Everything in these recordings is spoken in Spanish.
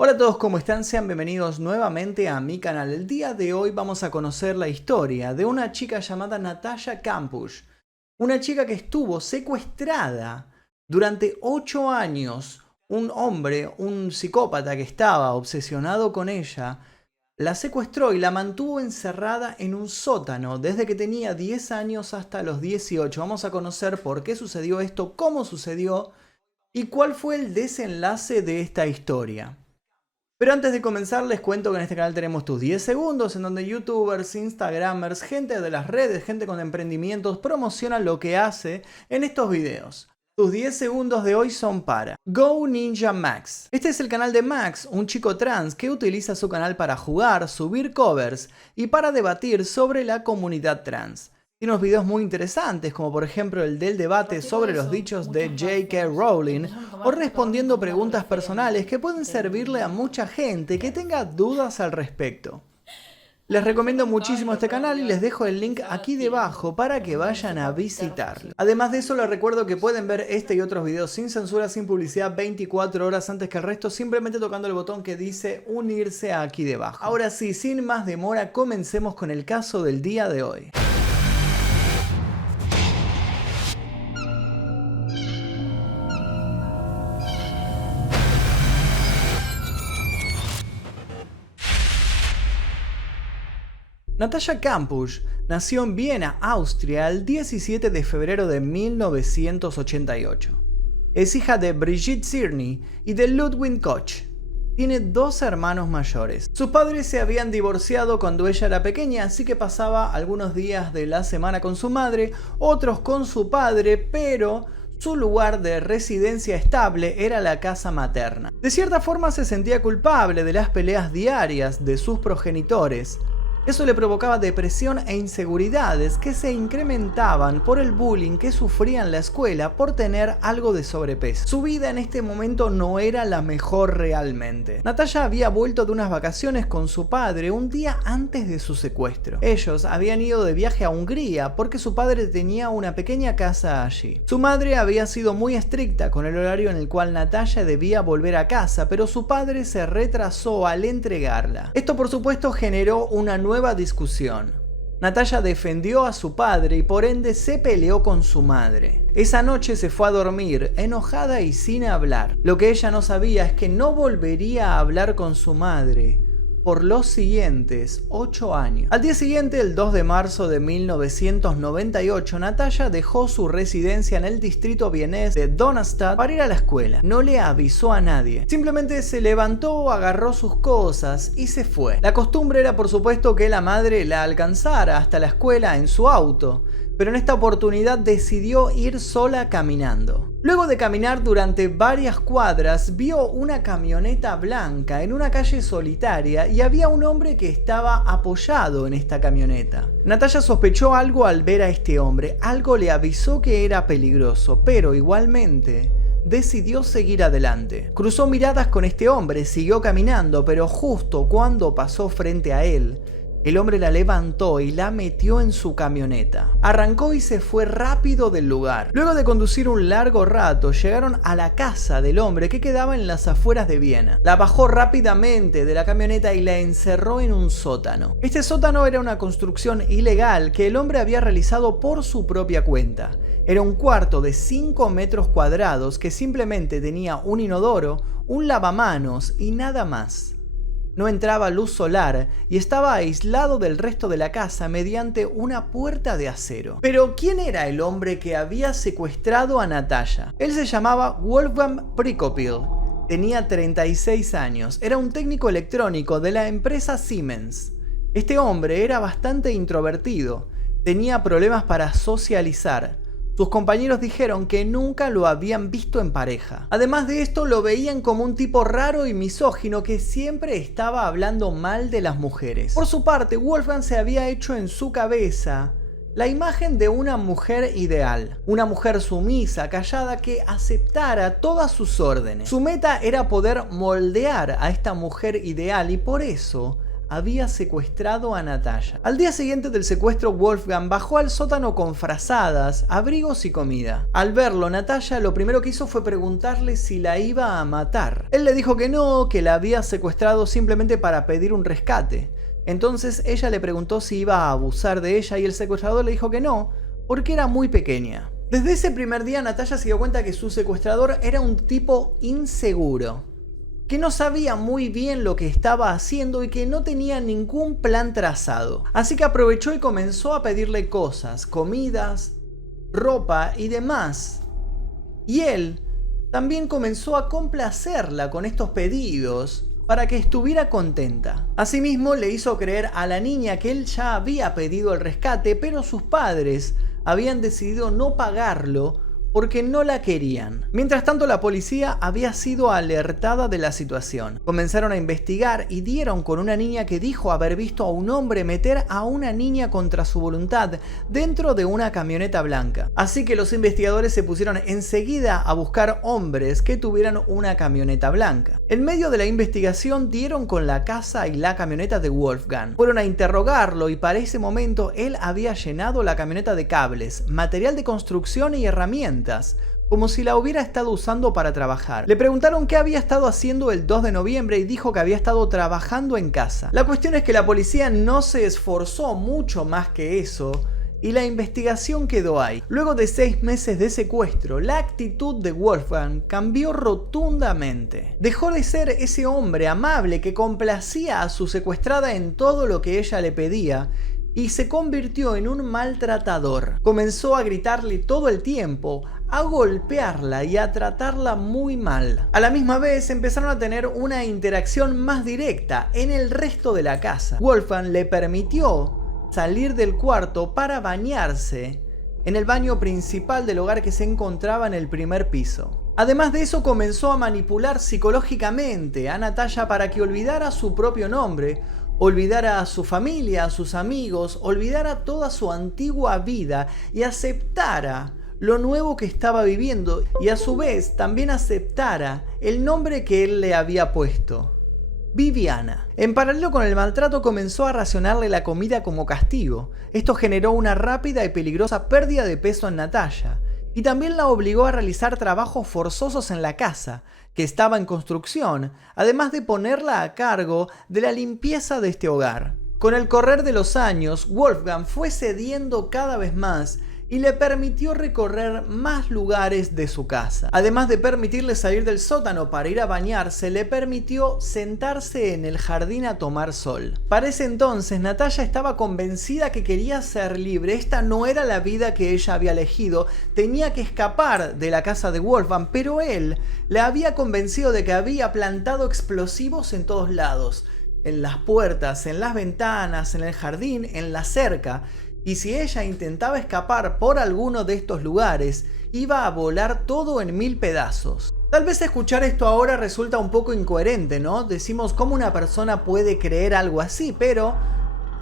Hola a todos, ¿cómo están? Sean bienvenidos nuevamente a mi canal. El día de hoy vamos a conocer la historia de una chica llamada Natalia Kampusch. Una chica que estuvo secuestrada durante 8 años. Un hombre, un psicópata que estaba obsesionado con ella, la secuestró y la mantuvo encerrada en un sótano desde que tenía 10 años hasta los 18. Vamos a conocer por qué sucedió esto, cómo sucedió y cuál fue el desenlace de esta historia. Pero antes de comenzar les cuento que en este canal tenemos tus 10 segundos en donde youtubers, instagramers, gente de las redes, gente con emprendimientos promocionan lo que hace en estos videos. Tus 10 segundos de hoy son para Go Ninja Max. Este es el canal de Max, un chico trans que utiliza su canal para jugar, subir covers y para debatir sobre la comunidad trans. Tiene unos videos muy interesantes, como por ejemplo el del debate sobre los dichos de J.K. Rowling o respondiendo preguntas personales que pueden servirle a mucha gente que tenga dudas al respecto. Les recomiendo muchísimo este canal y les dejo el link aquí debajo para que vayan a visitarlo. Además de eso les recuerdo que pueden ver este y otros videos sin censura, sin publicidad, 24 horas antes que el resto, simplemente tocando el botón que dice unirse aquí debajo. Ahora sí, sin más demora, comencemos con el caso del día de hoy. Natalia Kampusch nació en Viena, Austria, el 17 de febrero de 1988. Es hija de Brigitte Zirny y de Ludwig Koch. Tiene 2 hermanos mayores. Sus padres se habían divorciado cuando ella era pequeña, así que pasaba algunos días de la semana con su madre, otros con su padre, pero su lugar de residencia estable era la casa materna. De cierta forma se sentía culpable de las peleas diarias de sus progenitores. Eso le provocaba depresión e inseguridades que se incrementaban por el bullying que sufría en la escuela por tener algo de sobrepeso. Su vida en este momento no era la mejor realmente. Natalia había vuelto de unas vacaciones con su padre un día antes de su secuestro. Ellos habían ido de viaje a Hungría porque su padre tenía una pequeña casa allí. Su madre había sido muy estricta con el horario en el cual Natalia debía volver a casa, pero su padre se retrasó al entregarla. Esto por supuesto generó una nueva discusión. Natalia defendió a su padre y por ende se peleó con su madre. Esa noche se fue a dormir enojada y sin hablar. Lo que ella no sabía es que no volvería a hablar con su madre por los siguientes 8 años. Al día siguiente, el 2 de marzo de 1998, Natalia dejó su residencia en el distrito vienés de Donnerstadt para ir a la escuela. No le avisó a nadie. Simplemente se levantó, agarró sus cosas y se fue. La costumbre era, por supuesto, que la madre la alcanzara hasta la escuela en su auto, pero en esta oportunidad decidió ir sola caminando. Luego de caminar durante varias cuadras, vio una camioneta blanca en una calle solitaria y había un hombre que estaba apoyado en esta camioneta. Natalia sospechó algo al ver a este hombre, algo le avisó que era peligroso, pero igualmente decidió seguir adelante. Cruzó miradas con este hombre, siguió caminando, pero justo cuando pasó frente a él, el hombre la levantó y la metió en su camioneta. Arrancó y se fue rápido del lugar. Luego de conducir un largo rato, llegaron a la casa del hombre que quedaba en las afueras de Viena. La bajó rápidamente de la camioneta y la encerró en un sótano. Este sótano era una construcción ilegal que el hombre había realizado por su propia cuenta. Era un cuarto de 5 metros cuadrados que simplemente tenía un inodoro, un lavamanos y nada más. No entraba luz solar y estaba aislado del resto de la casa mediante una puerta de acero. Pero ¿quién era el hombre que había secuestrado a Natalia? Él se llamaba Wolfgang Prokopil. Tenía 36 años. Era un técnico electrónico de la empresa Siemens. Este hombre era bastante introvertido. Tenía problemas para socializar. Sus compañeros dijeron que nunca lo habían visto en pareja. Además de esto, lo veían como un tipo raro y misógino que siempre estaba hablando mal de las mujeres. Por su parte, Wolfgang se había hecho en su cabeza la imagen de una mujer ideal. Una mujer sumisa, callada, que aceptara todas sus órdenes. Su meta era poder moldear a esta mujer ideal y por eso había secuestrado a Natasha. Al día siguiente del secuestro, Wolfgang bajó al sótano con frazadas, abrigos y comida. Al verlo, Natasha lo primero que hizo fue preguntarle si la iba a matar. Él le dijo que no, que la había secuestrado simplemente para pedir un rescate. Entonces ella le preguntó si iba a abusar de ella y el secuestrador le dijo que no, porque era muy pequeña. Desde ese primer día, Natasha se dio cuenta que su secuestrador era un tipo inseguro, que no sabía muy bien lo que estaba haciendo y que no tenía ningún plan trazado. Así que aprovechó y comenzó a pedirle cosas, comidas, ropa y demás. Y él también comenzó a complacerla con estos pedidos para que estuviera contenta. Asimismo, le hizo creer a la niña que él ya había pedido el rescate, pero sus padres habían decidido no pagarlo porque no la querían. Mientras tanto, la policía había sido alertada de la situación. Comenzaron a investigar y dieron con una niña que dijo haber visto a un hombre meter a una niña contra su voluntad dentro de una camioneta blanca. Así que los investigadores se pusieron enseguida a buscar hombres que tuvieran una camioneta blanca. En medio de la investigación dieron con la casa y la camioneta de Wolfgang. Fueron a interrogarlo y para ese momento él había llenado la camioneta de cables, material de construcción y herramientas, como si la hubiera estado usando para trabajar. Le preguntaron qué había estado haciendo el 2 de noviembre y dijo que había estado trabajando en casa. La cuestión es que la policía no se esforzó mucho más que eso y la investigación quedó ahí. Luego de 6 meses de secuestro, la actitud de Wolfgang cambió rotundamente. Dejó de ser ese hombre amable que complacía a su secuestrada en todo lo que ella le pedía y se convirtió en un maltratador. Comenzó a gritarle todo el tiempo, a golpearla y a tratarla muy mal. A la misma vez empezaron a tener una interacción más directa en el resto de la casa. Wolfgang le permitió salir del cuarto para bañarse en el baño principal del hogar que se encontraba en el primer piso. Además de eso, comenzó a manipular psicológicamente a Natasha para que olvidara su propio nombre, olvidara a su familia, a sus amigos, olvidara toda su antigua vida y aceptara lo nuevo que estaba viviendo y a su vez también aceptara el nombre que él le había puesto: Viviana. En paralelo con el maltrato, comenzó a racionarle la comida como castigo. Esto generó una rápida y peligrosa pérdida de peso en Natasha y también la obligó a realizar trabajos forzosos en la casa, que estaba en construcción, además de ponerla a cargo de la limpieza de este hogar. Con el correr de los años, Wolfgang fue cediendo cada vez más y le permitió recorrer más lugares de su casa. Además de permitirle salir del sótano para ir a bañarse, le permitió sentarse en el jardín a tomar sol. Para ese entonces, Natasha estaba convencida que quería ser libre. Esta no era la vida que ella había elegido. Tenía que escapar de la casa de Wolfgang, pero él la había convencido de que había plantado explosivos en todos lados. En las puertas, en las ventanas, en el jardín, en la cerca. Y si ella intentaba escapar por alguno de estos lugares, iba a volar todo en 1000 pedazos. Tal vez escuchar esto ahora resulta un poco incoherente, ¿no? Decimos, ¿cómo una persona puede creer algo así? Pero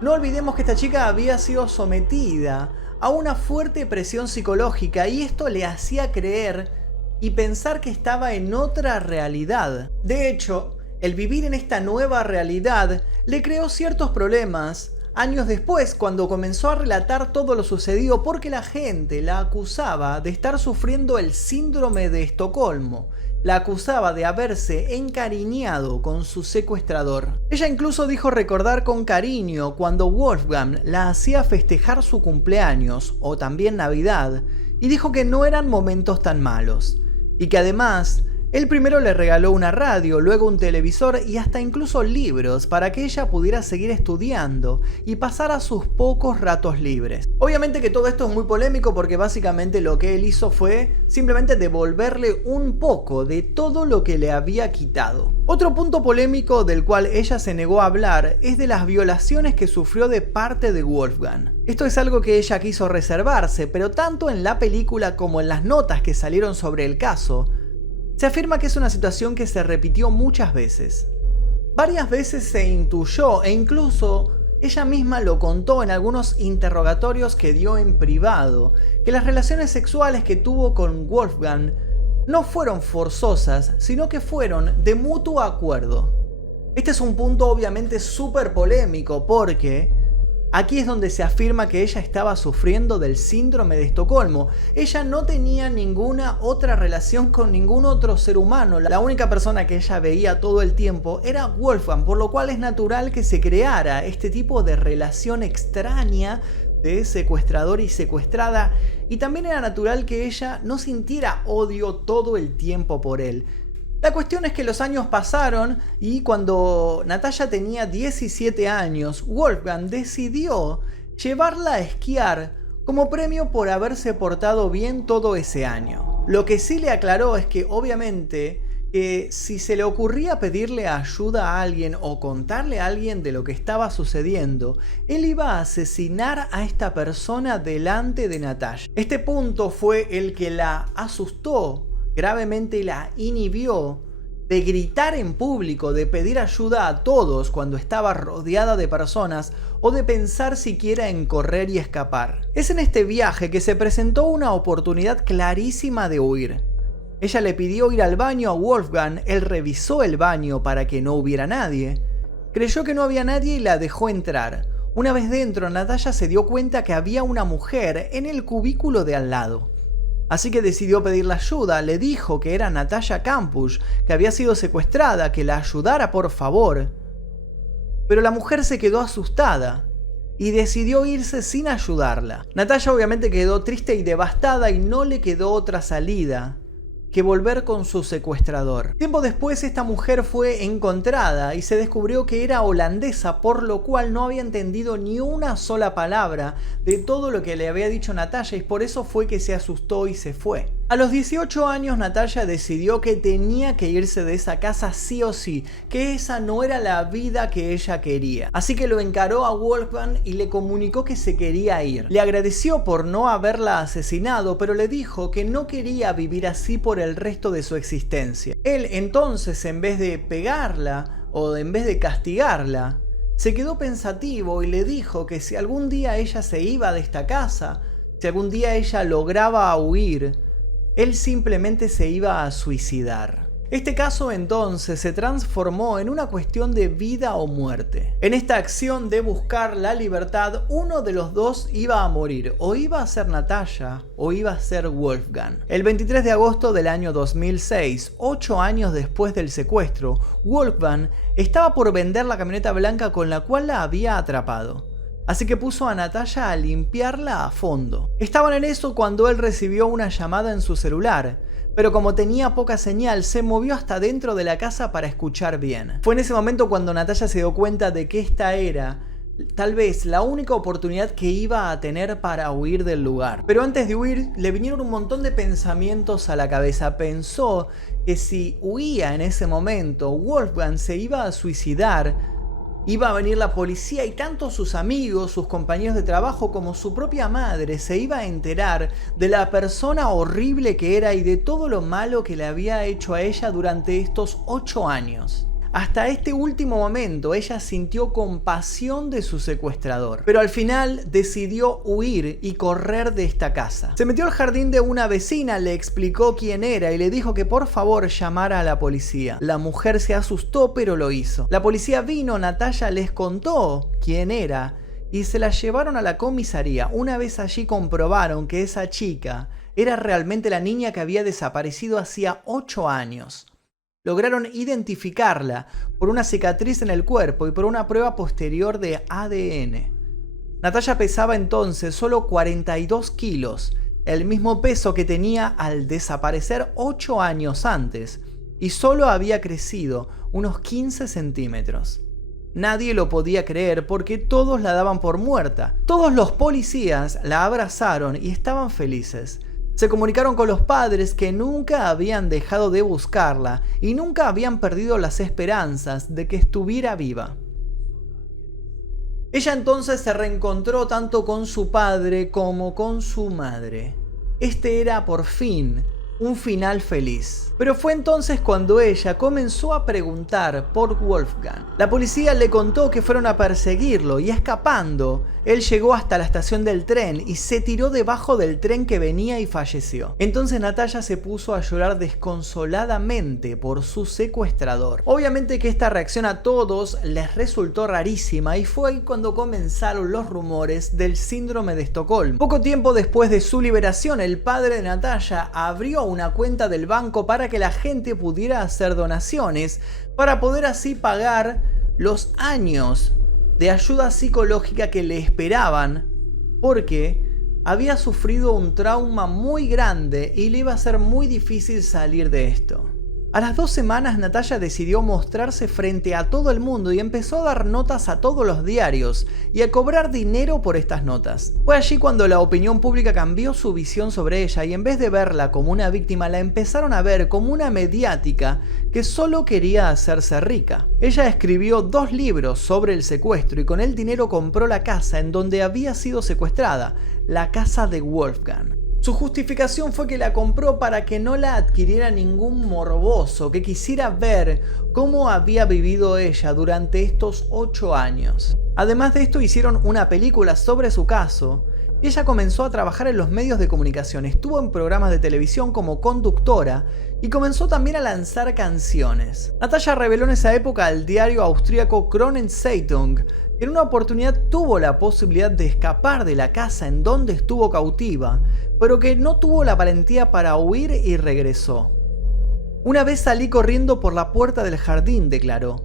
no olvidemos que esta chica había sido sometida a una fuerte presión psicológica y esto le hacía creer y pensar que estaba en otra realidad. De hecho, el vivir en esta nueva realidad le creó ciertos problemas años después, cuando comenzó a relatar todo lo sucedido, porque la gente la acusaba de estar sufriendo el síndrome de Estocolmo. La acusaba de haberse encariñado con su secuestrador. Ella incluso dijo recordar con cariño cuando Wolfgang la hacía festejar su cumpleaños o también Navidad, y dijo que no eran momentos tan malos, y que además él primero le regaló una radio, luego un televisor y hasta incluso libros para que ella pudiera seguir estudiando y pasara sus pocos ratos libres. Obviamente que todo esto es muy polémico porque básicamente lo que él hizo fue simplemente devolverle un poco de todo lo que le había quitado. Otro punto polémico del cual ella se negó a hablar es de las violaciones que sufrió de parte de Wolfgang. Esto es algo que ella quiso reservarse, pero tanto en la película como en las notas que salieron sobre el caso, se afirma que es una situación que se repitió muchas veces. Varias veces se intuyó e incluso ella misma lo contó en algunos interrogatorios que dio en privado, que las relaciones sexuales que tuvo con Wolfgang no fueron forzosas, sino que fueron de mutuo acuerdo. Este es un punto obviamente súper polémico porque aquí es donde se afirma que ella estaba sufriendo del síndrome de Estocolmo. Ella no tenía ninguna otra relación con ningún otro ser humano. La única persona que ella veía todo el tiempo era Wolfgang, por lo cual es natural que se creara este tipo de relación extraña de secuestrador y secuestrada. Y también era natural que ella no sintiera odio todo el tiempo por él. La cuestión es que los años pasaron y cuando Natalia tenía 17 años, Wolfgang decidió llevarla a esquiar como premio por haberse portado bien todo ese año. Lo que sí le aclaró es que obviamente si se le ocurría pedirle ayuda a alguien o contarle a alguien de lo que estaba sucediendo, él iba a asesinar a esta persona delante de Natalia. Este punto fue el que la asustó gravemente, la inhibió de gritar en público, de pedir ayuda a todos cuando estaba rodeada de personas o de pensar siquiera en correr y escapar. Es en este viaje que se presentó una oportunidad clarísima de huir. Ella le pidió ir al baño a Wolfgang, él revisó el baño para que no hubiera nadie. Creyó que no había nadie y la dejó entrar. Una vez dentro, Natalia se dio cuenta que había una mujer en el cubículo de al lado. Así que decidió pedirle ayuda, le dijo que era Natalia Kampusch, que había sido secuestrada, que la ayudara por favor. Pero la mujer se quedó asustada y decidió irse sin ayudarla. Natalia obviamente quedó triste y devastada y no le quedó otra salida que volver con su secuestrador. Tiempo después esta mujer fue encontrada y se descubrió que era holandesa, por lo cual no había entendido ni una sola palabra de todo lo que le había dicho Natalia y por eso fue que se asustó y se fue. A los 18 años Natalia decidió que tenía que irse de esa casa sí o sí, que esa no era la vida que ella quería. Así que lo encaró a Wolfgang y le comunicó que se quería ir. Le agradeció por no haberla asesinado, pero le dijo que no quería vivir así por el resto de su existencia. Él entonces, en vez de pegarla o en vez de castigarla, se quedó pensativo y le dijo que si algún día ella se iba de esta casa, si algún día ella lograba huir, él simplemente se iba a suicidar. Este caso entonces se transformó en una cuestión de vida o muerte. En esta acción de buscar la libertad, uno de los dos iba a morir, o iba a ser Natalia o iba a ser Wolfgang. El 23 de agosto del año 2006, 8 años después del secuestro, Wolfgang estaba por vender la camioneta blanca con la cual la había atrapado. Así que puso a Natalia a limpiarla a fondo. Estaban en eso cuando él recibió una llamada en su celular, pero como tenía poca señal, se movió hasta dentro de la casa para escuchar bien. Fue en ese momento cuando Natalia se dio cuenta de que esta era tal vez la única oportunidad que iba a tener para huir del lugar. Pero antes de huir, le vinieron un montón de pensamientos a la cabeza. Pensó que si huía en ese momento, Wolfgang se iba a suicidar. Iba a venir la policía y tanto sus amigos, sus compañeros de trabajo como su propia madre se iba a enterar de la persona horrible que era y de todo lo malo que le había hecho a ella durante estos 8 años. Hasta este último momento ella sintió compasión de su secuestrador, pero al final decidió huir y correr de esta casa. Se metió al jardín de una vecina, le explicó quién era y le dijo que por favor llamara a la policía. La mujer se asustó, pero lo hizo. La policía vino, Natalia les contó quién era y se la llevaron a la comisaría. Una vez allí comprobaron que esa chica era realmente la niña que había desaparecido hacía 8 años. Lograron identificarla por una cicatriz en el cuerpo y por una prueba posterior de ADN. Natalia pesaba entonces solo 42 kilos, el mismo peso que tenía al desaparecer 8 años antes, y solo había crecido unos 15 centímetros. Nadie lo podía creer porque todos la daban por muerta. Todos los policías la abrazaron y estaban felices. Se comunicaron con los padres que nunca habían dejado de buscarla y nunca habían perdido las esperanzas de que estuviera viva. Ella entonces se reencontró tanto con su padre como con su madre. Este era por fin un final feliz. Pero fue entonces cuando ella comenzó a preguntar por Wolfgang. La policía le contó que fueron a perseguirlo y escapando, él llegó hasta la estación del tren y se tiró debajo del tren que venía y falleció. Entonces Natalia se puso a llorar desconsoladamente por su secuestrador. Obviamente que esta reacción a todos les resultó rarísima y fue ahí cuando comenzaron los rumores del síndrome de Estocolmo. Poco tiempo después de su liberación, el padre de Natalia abrió una cuenta del banco para que la gente pudiera hacer donaciones, para poder así pagar los años de ayuda psicológica que le esperaban, porque había sufrido un trauma muy grande y le iba a ser muy difícil salir de esto. A las 2 semanas Natalia decidió mostrarse frente a todo el mundo y empezó a dar notas a todos los diarios y a cobrar dinero por estas notas. Fue allí cuando la opinión pública cambió su visión sobre ella y en vez de verla como una víctima la empezaron a ver como una mediática que solo quería hacerse rica. Ella escribió 2 libros sobre el secuestro y con el dinero compró la casa en donde había sido secuestrada, la casa de Wolfgang. Su justificación fue que la compró para que no la adquiriera ningún morboso que quisiera ver cómo había vivido ella durante estos 8 años. Además de esto hicieron una película sobre su caso y ella comenzó a trabajar en los medios de comunicación, estuvo en programas de televisión como conductora y comenzó también a lanzar canciones. Natalia reveló en esa época al diario austríaco Kronenzeitung que en una oportunidad tuvo la posibilidad de escapar de la casa en donde estuvo cautiva, pero que no tuvo la valentía para huir y regresó. Una vez salí corriendo por la puerta del jardín, declaró.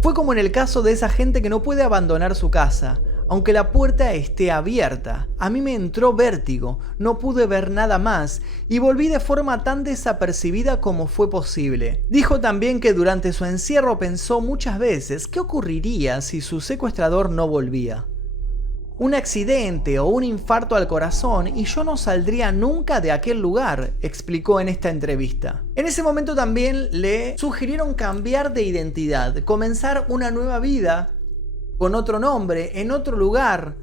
Fue como en el caso de esa gente que no puede abandonar su casa, aunque la puerta esté abierta. A mí me entró vértigo, no pude ver nada más y volví de forma tan desapercibida como fue posible. Dijo también que durante su encierro pensó muchas veces qué ocurriría si su secuestrador no volvía. Un accidente o un infarto al corazón y yo no saldría nunca de aquel lugar, explicó en esta entrevista. En ese momento también le sugirieron cambiar de identidad, comenzar una nueva vida con otro nombre, en otro lugar,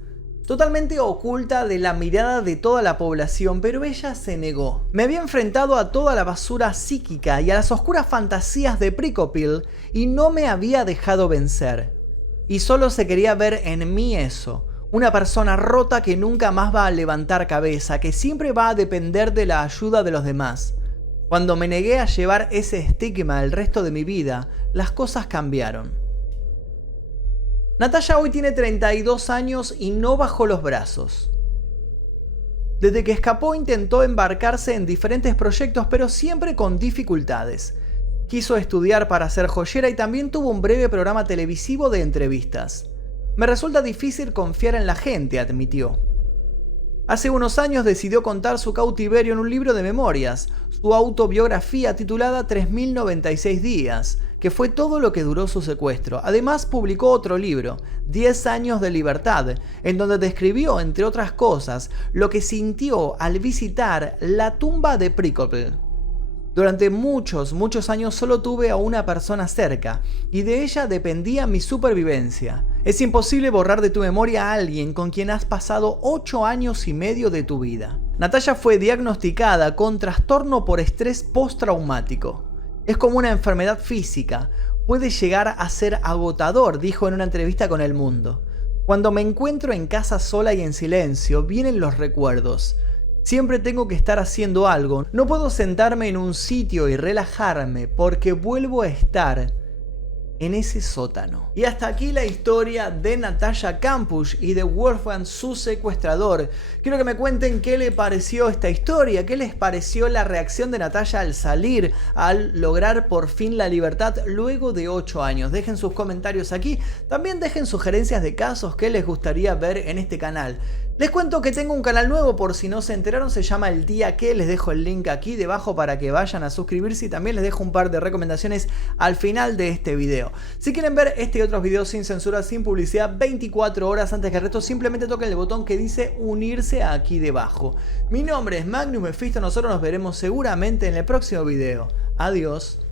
totalmente oculta de la mirada de toda la población, pero ella se negó. Me había enfrentado a toda la basura psíquica y a las oscuras fantasías de Prikopil y no me había dejado vencer. Y solo se quería ver en mí eso. Una persona rota que nunca más va a levantar cabeza, que siempre va a depender de la ayuda de los demás. Cuando me negué a llevar ese estigma el resto de mi vida, las cosas cambiaron. Natalia hoy tiene 32 años y no bajó los brazos. Desde que escapó intentó embarcarse en diferentes proyectos, pero siempre con dificultades. Quiso estudiar para ser joyera y también tuvo un breve programa televisivo de entrevistas. Me resulta difícil confiar en la gente, admitió. Hace unos años decidió contar su cautiverio en un libro de memorias, su autobiografía titulada 3096 días, que fue todo lo que duró su secuestro. Además publicó otro libro, 10 años de libertad, en donde describió, entre otras cosas, lo que sintió al visitar la tumba de Prikopil. Durante muchos años solo tuve a una persona cerca, y de ella dependía mi supervivencia. Es imposible borrar de tu memoria a alguien con quien has pasado 8 años y medio de tu vida. Natalia fue diagnosticada con trastorno por estrés postraumático. Es como una enfermedad física, puede llegar a ser agotador, dijo en una entrevista con El Mundo. Cuando me encuentro en casa sola y en silencio, vienen los recuerdos. Siempre tengo que estar haciendo algo, no puedo sentarme en un sitio y relajarme porque vuelvo a estar en ese sótano. Y hasta aquí la historia de Natalia Kampusch y de Wolfgang, su secuestrador. Quiero que me cuenten qué le pareció esta historia, qué les pareció la reacción de Natalia al salir, al lograr por fin la libertad luego de 8 años. Dejen sus comentarios aquí, también dejen sugerencias de casos que les gustaría ver en este canal. Les cuento que tengo un canal nuevo por si no se enteraron, se llama El Día Que, les dejo el link aquí debajo para que vayan a suscribirse y también les dejo un par de recomendaciones al final de este video. Si quieren ver este y otros videos sin censura, sin publicidad, 24 horas antes que el resto, simplemente toquen el botón que dice unirse aquí debajo. Mi nombre es Magnus Mephisto, nosotros nos veremos seguramente en el próximo video. Adiós.